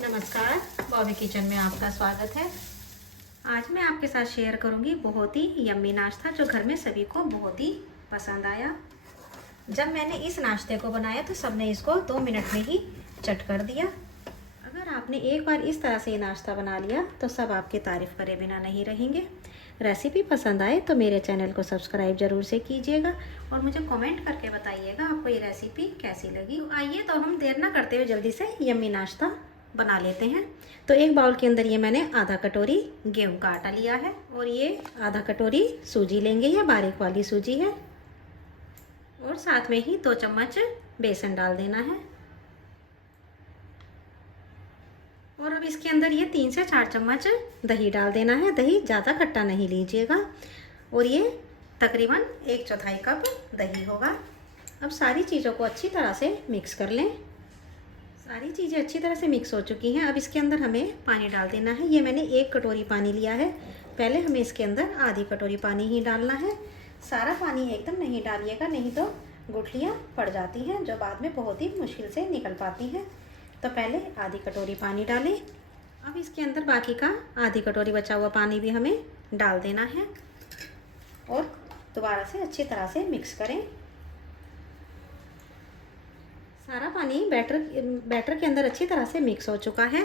नमस्कार, बॉबी किचन में आपका स्वागत है। आज मैं आपके साथ शेयर करूंगी बहुत ही यम्मी नाश्ता जो घर में सभी को बहुत ही पसंद आया। जब मैंने इस नाश्ते को बनाया तो सबने इसको 2 मिनट में ही चट कर दिया। अगर आपने एक बार इस तरह से ये नाश्ता बना लिया तो सब आपकी तारीफ़ करे बिना नहीं रहेंगे। रेसिपी पसंद आए तो मेरे चैनल को सब्सक्राइब ज़रूर से कीजिएगा और मुझे कमेंट करके बताइएगा आपको ये रेसिपी कैसी लगी। तो आइए तो हम देर ना करते हुए जल्दी से यम्मी नाश्ता बना लेते हैं। तो एक बाउल के अंदर ये मैंने आधा कटोरी गेहूं का आटा लिया है और ये आधा कटोरी सूजी लेंगे, या बारीक वाली सूजी है, और साथ में ही 2 चम्मच बेसन डाल देना है। और अब इसके अंदर ये 3 से 4 चम्मच दही डाल देना है। दही ज़्यादा खट्टा नहीं लीजिएगा। और ये तकरीबन 1/4 कप दही होगा। अब सारी चीज़ों को अच्छी तरह से मिक्स कर लें। सारी चीज़ें अच्छी तरह से मिक्स हो चुकी हैं। अब इसके अंदर हमें पानी डाल देना है। ये मैंने 1 कटोरी पानी लिया है। पहले हमें इसके अंदर आधी कटोरी पानी ही डालना है। सारा पानी एकदम नहीं डालिएगा, नहीं तो गुठलियाँ पड़ जाती हैं जो बाद में बहुत ही मुश्किल से निकल पाती हैं। तो पहले आधी कटोरी पानी डालें। अब इसके अंदर बाकी का आधी कटोरी बचा हुआ पानी भी हमें डाल देना है और दोबारा से अच्छी तरह से मिक्स करें। सारा पानी बैटर के अंदर अच्छी तरह से मिक्स हो चुका है।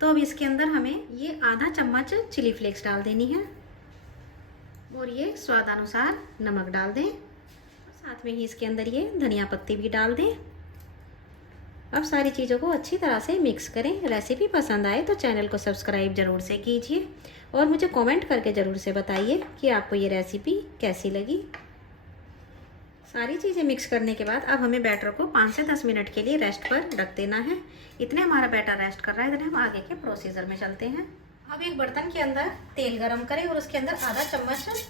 तो अब इसके अंदर हमें ये आधा चम्मच चिली फ्लेक्स डाल देनी है और ये स्वादानुसार नमक डाल दें। साथ में ही इसके अंदर ये धनिया पत्ती भी डाल दें। अब सारी चीज़ों को अच्छी तरह से मिक्स करें। रेसिपी पसंद आए तो चैनल को सब्सक्राइब ज़रूर से कीजिए और मुझे कमेंट करके ज़रूर से बताइए कि आपको ये रेसिपी कैसी लगी। सारी चीज़ें मिक्स करने के बाद अब हमें बैटर को 5 से 10 मिनट के लिए रेस्ट पर रख देना है। इतने हमारा बैटर रेस्ट कर रहा है, इतने हम आगे के प्रोसीजर में चलते हैं। अब एक बर्तन के अंदर तेल गरम करें और उसके अंदर आधा चम्मच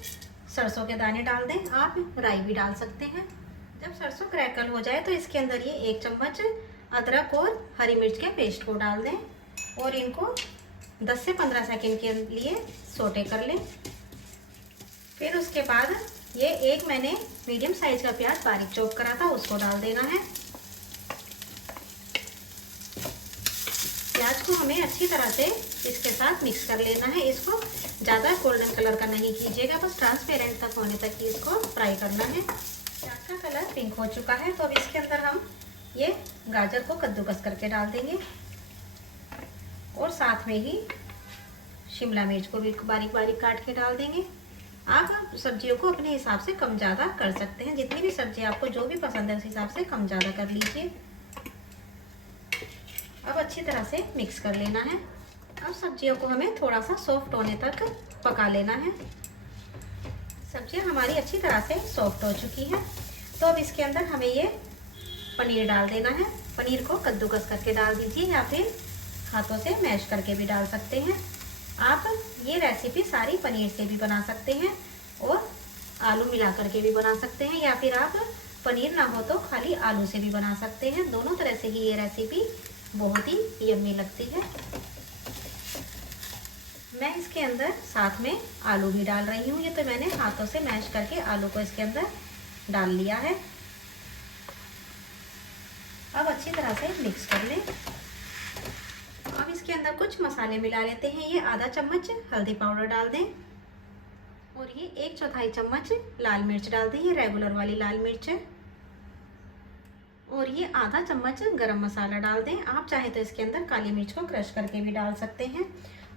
सरसों के दाने डाल दें। आप राई भी डाल सकते हैं। जब सरसों क्रैकल हो जाए तो इसके अंदर ये 1 चम्मच अदरक और हरी मिर्च के पेस्ट को डाल दें और इनको 10 से 15 सेकेंड के लिए सोटे कर लें। फिर उसके बाद ये एक मैंने मीडियम साइज का प्याज बारीक चॉप करा था, उसको डाल देना है। प्याज को हमें अच्छी तरह से इसके साथ मिक्स कर लेना है। इसको ज़्यादा गोल्डन कलर का नहीं कीजिएगा, बस ट्रांसपेरेंट तक होने तक ही इसको फ्राई करना है। प्याज का कलर पिंक हो चुका है तो अब इसके अंदर हम ये गाजर को कद्दूकस करके डाल देंगे और साथ में ही शिमला मिर्च को भी बारीक बारीक काट के डाल देंगे। आप सब्जियों को अपने हिसाब से कम ज़्यादा कर सकते हैं। जितनी भी सब्जी आपको जो भी पसंद है उस हिसाब से कम ज़्यादा कर लीजिए। अब अच्छी तरह से मिक्स कर लेना है। अब सब्जियों को हमें थोड़ा सा सॉफ्ट होने तक पका लेना है। सब्जियां हमारी अच्छी तरह से सॉफ्ट हो चुकी हैं तो अब इसके अंदर हमें ये पनीर डाल देना है। पनीर को कद्दूकस करके डाल दीजिए या फिर हाथों से मैश करके भी डाल सकते हैं। आप ये रेसिपी सारी पनीर से भी बना सकते हैं और आलू मिला करके भी बना सकते हैं, या फिर आप पनीर ना हो तो खाली आलू से भी बना सकते हैं। दोनों तरह से ही ये रेसिपी बहुत ही यम्मी लगती है। मैं इसके अंदर साथ में आलू भी डाल रही हूँ। ये तो मैंने हाथों से मैश करके आलू को इसके अंदर डाल लिया है। अब अच्छी तरह से मिक्स कर लें। अब इसके अंदर कुछ मसाले मिला लेते हैं। ये आधा चम्मच हल्दी पाउडर डाल दें और ये 1/4 चम्मच लाल मिर्च डाल दें। ये रेगुलर वाली लाल मिर्च है। और ये आधा चम्मच गरम मसाला डाल दें। आप चाहे तो इसके अंदर काली मिर्च को क्रश करके भी डाल सकते हैं,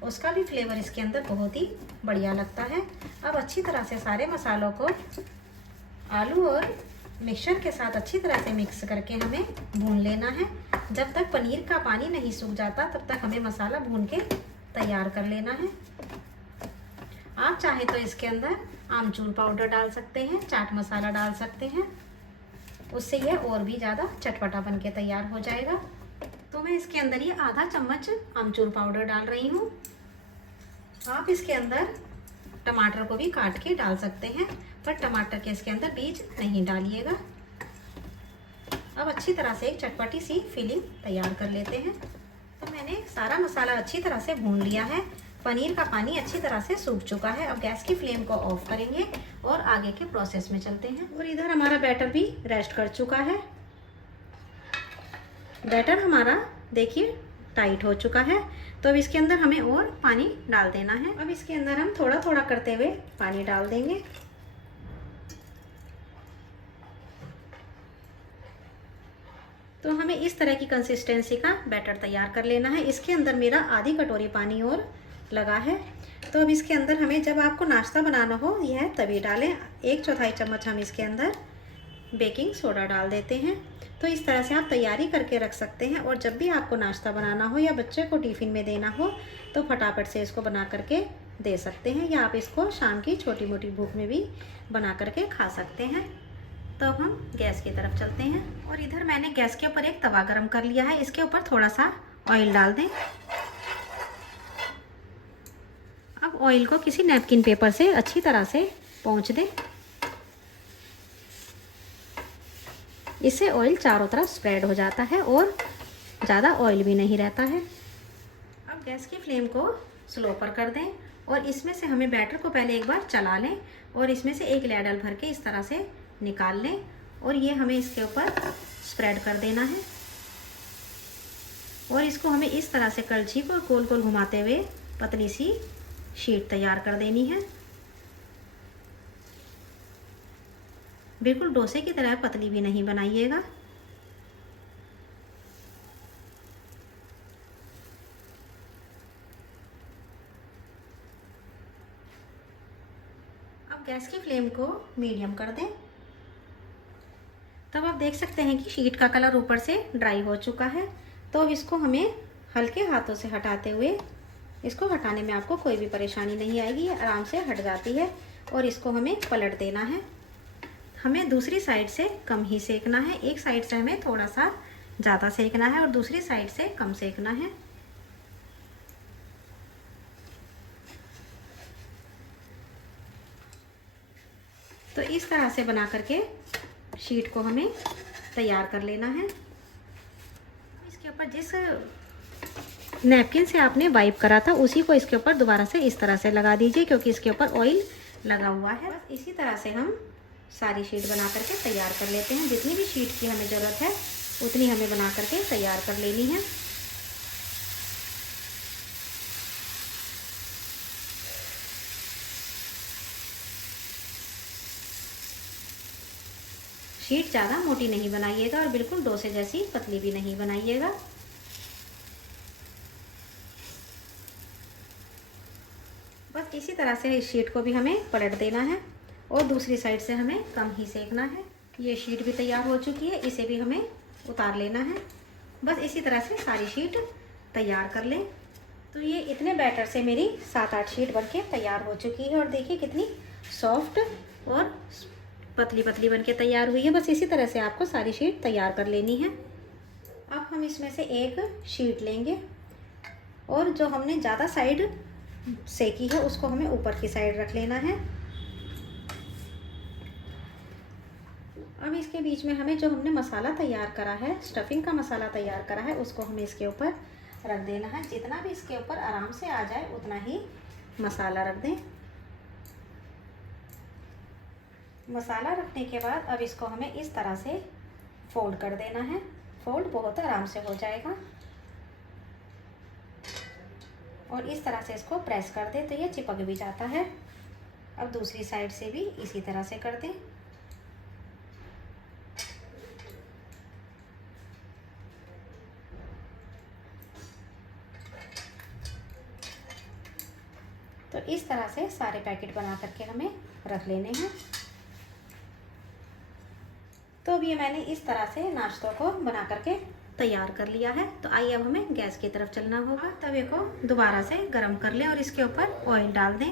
उसका भी फ्लेवर इसके अंदर बहुत ही बढ़िया लगता है। अब अच्छी तरह से सारे मसालों को आलू और मिक्सचर के साथ अच्छी तरह से मिक्स करके हमें भून लेना है। जब तक पनीर का पानी नहीं सूख जाता तब तक हमें मसाला भून के तैयार कर लेना है। आप चाहे तो इसके अंदर आमचूर पाउडर डाल सकते हैं, चाट मसाला डाल सकते हैं, उससे यह और भी ज़्यादा चटपटा बन के तैयार हो जाएगा। तो मैं इसके अंदर ये आधा चम्मच आमचूर पाउडर डाल रही हूँ। आप इसके अंदर टमाटर को भी काट के डाल सकते हैं, पर टमाटर के इसके अंदर बीज नहीं डालिएगा। अब अच्छी तरह से एक चटपटी सी फिलिंग तैयार कर लेते हैं। तो मैंने सारा मसाला अच्छी तरह से भून लिया है। पनीर का पानी अच्छी तरह से सूख चुका है। अब गैस की फ्लेम को ऑफ करेंगे और आगे के प्रोसेस में चलते हैं। और इधर हमारा बैटर भी रेस्ट कर चुका है। बैटर हमारा देखिए टाइट हो चुका है। तो अब इसके अंदर हमें और पानी डाल देना है। अब इसके अंदर हम थोड़ा थोड़ा करते हुए पानी डाल देंगे। तो हमें इस तरह की कंसिस्टेंसी का बैटर तैयार कर लेना है। इसके अंदर मेरा आधी कटोरी पानी और लगा है। तो अब इसके अंदर हमें, जब आपको नाश्ता बनाना हो यह तभी डालें। 1/4 चम्मच हम इसके अंदर बेकिंग सोडा डाल देते हैं। तो इस तरह से आप तैयारी करके रख सकते हैं, और जब भी आपको नाश्ता बनाना हो या बच्चे को टिफ़िन में देना हो तो फटाफट से इसको बना करके दे सकते हैं, या आप इसको शाम की छोटी मोटी भूख में भी बना करके खा सकते हैं। तो हम गैस की तरफ चलते हैं, और इधर मैंने गैस के ऊपर एक तवा गरम कर लिया है। इसके ऊपर थोड़ा सा ऑयल डाल दें। अब ऑयल को किसी नैपकिन पेपर से अच्छी तरह से पोंछ दें। इससे ऑयल चारों तरफ स्प्रेड हो जाता है और ज़्यादा ऑयल भी नहीं रहता है। अब गैस की फ्लेम को स्लो पर कर दें, और इसमें से हमें बैटर को पहले एक बार चला लें, और इसमें से एक लैडल भर के इस तरह से निकाल लें, और ये हमें इसके ऊपर स्प्रेड कर देना है। और इसको हमें इस तरह से कलछी को गोल गोल घुमाते हुए पतली सी शीट तैयार कर देनी है। बिल्कुल डोसे की तरह पतली भी नहीं बनाइएगा। अब गैस की फ्लेम को मीडियम कर दें। तब आप देख सकते हैं कि शीट का कलर ऊपर से ड्राई हो चुका है। तो अब इसको हमें हल्के हाथों से हटाते हुए, इसको हटाने में आपको कोई भी परेशानी नहीं आएगी, आराम से हट जाती है। और इसको हमें पलट देना है। हमें दूसरी साइड से कम ही सेकना है। एक साइड से हमें थोड़ा सा ज़्यादा सेकना है और दूसरी साइड से कम सेकना है। तो इस तरह से बना करके शीट को हमें तैयार कर लेना है। इसके ऊपर जिस नैपकिन से आपने वाइप करा था उसी को इसके ऊपर दोबारा से इस तरह से लगा दीजिए, क्योंकि इसके ऊपर ऑयल लगा हुआ है। बस इसी तरह से हम सारी शीट बना करके तैयार कर लेते हैं। जितनी भी शीट की हमें ज़रूरत है उतनी हमें बना करके तैयार कर लेनी है। शीट ज़्यादा मोटी नहीं बनाइएगा और बिल्कुल डोसे जैसी पतली भी नहीं बनाइएगा। बस इसी तरह से इस शीट को भी हमें पलट देना है, और दूसरी साइड से हमें कम ही सेकना है। ये शीट भी तैयार हो चुकी है, इसे भी हमें उतार लेना है। बस इसी तरह से सारी शीट तैयार कर लें। तो ये इतने बैटर से मेरी 7-8 शीट बनके तैयार हो चुकी है, और देखिए कितनी सॉफ्ट और पतली पतली बनके तैयार हुई है। बस इसी तरह से आपको सारी शीट तैयार कर लेनी है। अब हम इसमें से एक शीट लेंगे, और जो हमने ज़्यादा साइड सेकी है उसको हमें ऊपर की साइड रख लेना है। अब इसके बीच में हमें जो हमने मसाला तैयार करा है, स्टफिंग का मसाला तैयार करा है, उसको हमें इसके ऊपर रख देना है। जितना भी इसके ऊपर आराम से आ जाए उतना ही मसाला रख दें। मसाला रखने के बाद अब इसको हमें इस तरह से फोल्ड कर देना है। फोल्ड बहुत आराम से हो जाएगा, और इस तरह से इसको प्रेस कर दें तो ये चिपक भी जाता है। अब दूसरी साइड से भी इसी तरह से कर दें। तो इस तरह से सारे पैकेट बना करके हमें रख लेने हैं। तो अब ये मैंने इस तरह से नाश्तों को बना करके तैयार कर लिया है। तो आइए अब हमें गैस की तरफ चलना होगा। तवे को दोबारा से गरम कर लें और इसके ऊपर ऑयल डाल दें।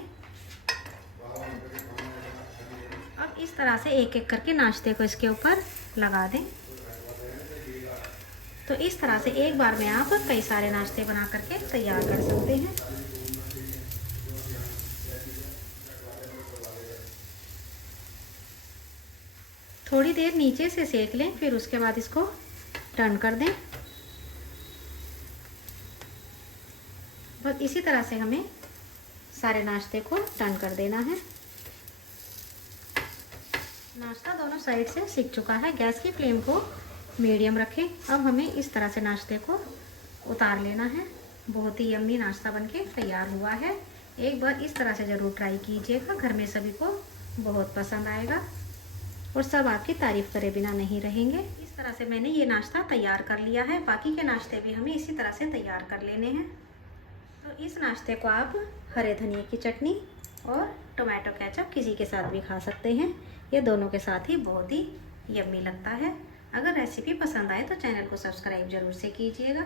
अब इस तरह से एक एक करके नाश्ते को इसके ऊपर लगा दें। तो इस तरह से एक बार में आप कई सारे नाश्ते बना करके तैयार कर सकते हैं। थोड़ी देर नीचे से सेक लें, फिर उसके बाद इसको टर्न कर दें। बस इसी तरह से हमें सारे नाश्ते को टर्न कर देना है। नाश्ता दोनों साइड से सिक चुका है। गैस की फ्लेम को मीडियम रखें। अब हमें इस तरह से नाश्ते को उतार लेना है। बहुत ही यम्मी नाश्ता बनके तैयार हुआ है। एक बार इस तरह से ज़रूर ट्राई कीजिएगा, घर में सभी को बहुत पसंद आएगा और सब आपकी तारीफ़ करे बिना नहीं रहेंगे। इस तरह से मैंने ये नाश्ता तैयार कर लिया है। बाकी के नाश्ते भी हमें इसी तरह से तैयार कर लेने हैं। तो इस नाश्ते को आप हरे धनिए की चटनी और टोमेटो केचप किसी के साथ भी खा सकते हैं। ये दोनों के साथ ही बहुत ही यम्मी लगता है। अगर रेसिपी पसंद आए तो चैनल को सब्सक्राइब ज़रूर से कीजिएगा।